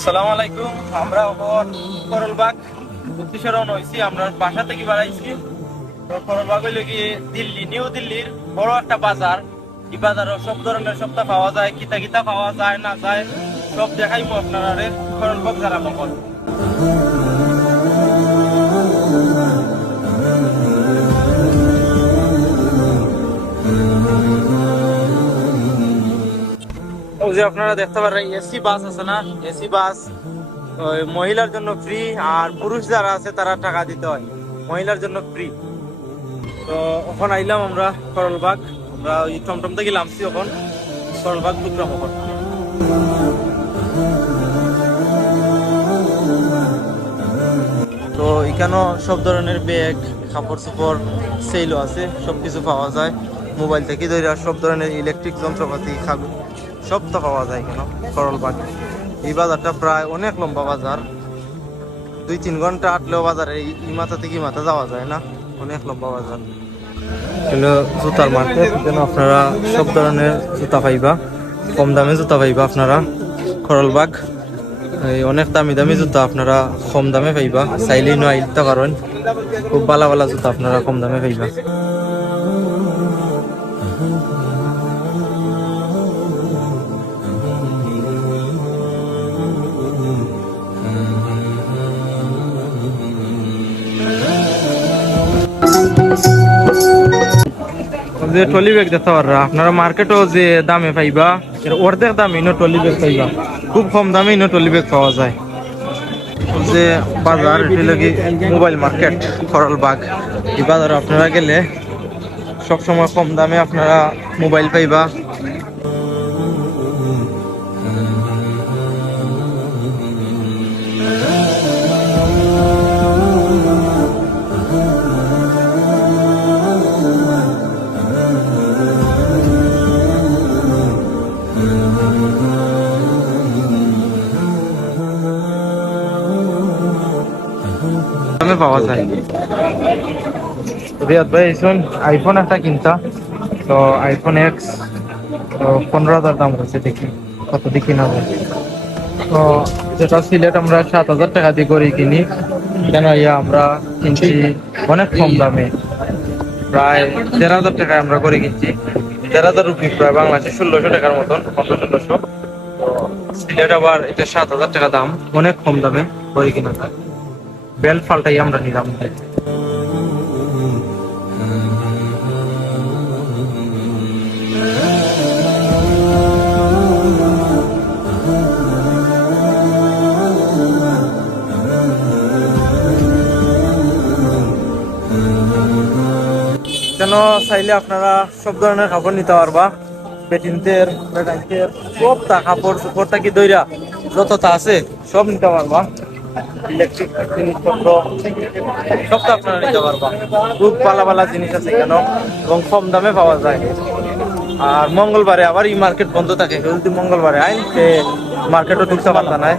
আসসালামু আলাইকুম। আমরা এখন করলবাগ উদ্দেশ্যে রওনা হয়েছি। আমরা বাসা থেকে বাড়াইছি। তো করলবাগ হইলে কি দিল্লি, নিউ দিল্লির বড় একটা বাজার। এই বাজারে সব ধরনের সপ্তাহ পাওয়া যায়, কিতা কিতা পাওয়া যায় না যায় সব দেখাইবো আপনারা করলবাগ যারা মহল। ওই যে আপনারা দেখতে পারেন এসি বাস আছে না, এসি বাস ওই মহিলার জন্য ফ্রি, আর পুরুষ যারা আছে তারা টাকা দিতে হয়, মহিলার জন্য ফ্রি। তো এখন আইলাম আমরা করলবাগ। আমরা ওই টমটম থেকে নামছি, এখন করলবাগ ঢুকলাম এখন। তো এখানেও সব ধরনের ব্যাগ, কাপড় চোপড় সেলও আছে, সবকিছু পাওয়া যায়। মোবাইল থেকে ধরে সব ধরনের ইলেকট্রিক যন্ত্রপাতি সব তো পাওয়া যায় কেন করলবাগ। এই বাজারটা প্রায় অনেক লম্বা বাজার, 2-3 ঘন্টা আটলেও বাজারে এই মাথা থেকে মাথা যাওয়া যায় না, অনেক লম্বা বাজার। হলো জুতার মার্কেট, এখানে আপনারা সব ধরনের জুতা পাইবা, কম দামে জুতা পাইবা আপনারা করলবাগ। এই অনেক দামি দামি জুতা আপনারা কম দামে পাইবা, চাইলেই নয় আইতে পারেন। খুব ভালো ভালো জুতা আপনারা কম দামে পাইবা। যে ট্রলি ব্যাগ দেখতে পাররা আপনারা মার্কেটও যে দামে পাইবা এর অর্ধেক দামে ইনো ট্রলি ব্যাগ পাইবা, খুব কম দামে ইনো ট্রলি ব্যাগ পাওয়া যায়। যে বাজার এটি লাগি মোবাইল মার্কেট করলবাগ। এই বাজারে আপনারা গেলে সবসময় কম দামে আপনারা মোবাইল পাইবা। পাওয়া যায়। রিয়াদ ভাই শুন, আইফোন একটা কিনতা, তো আইফোন এক্স তো 15,000 দাম হচ্ছে, দেখি কত দেখি না। তো যেটা সিলেট আমরা 7,000 টাকা দিয়ে করে কিনি, কেন আমরা কিনছি অনেক কম দামে, প্রায় 13,000 টাকায় আমরা করে কিনছি। 13,000 রুপি প্রায় বাংলাদেশে 1600 টাকার মতন, 1500-1600। তো সিলেট আবার এটা 7,000 টাকা দাম, অনেক কম দামে করে কিনা যায়। বেল্ট পাল্টাই আমরা নিলাম। কেন চাইলে আপনারা সব ধরনের কাপড় নিতে পারবা, বেটিনদের বেটাইনদের সবটা কাপড় চোপড়টা কি দইরা যতটা আছে সব নিতে পারবা। ইলেকট্রিক জিনিসপত্র সবটা আপনারা নিতে পারবা, খুব ভালো ভালো জিনিস আছে কেন, এবং কম দামে পাওয়া যায়। আর মঙ্গলবারে আবার এই মার্কেট বন্ধ থাকে, যদি মঙ্গলবারে আইন সে মার্কেটও ঢুকতে পারতা নাই।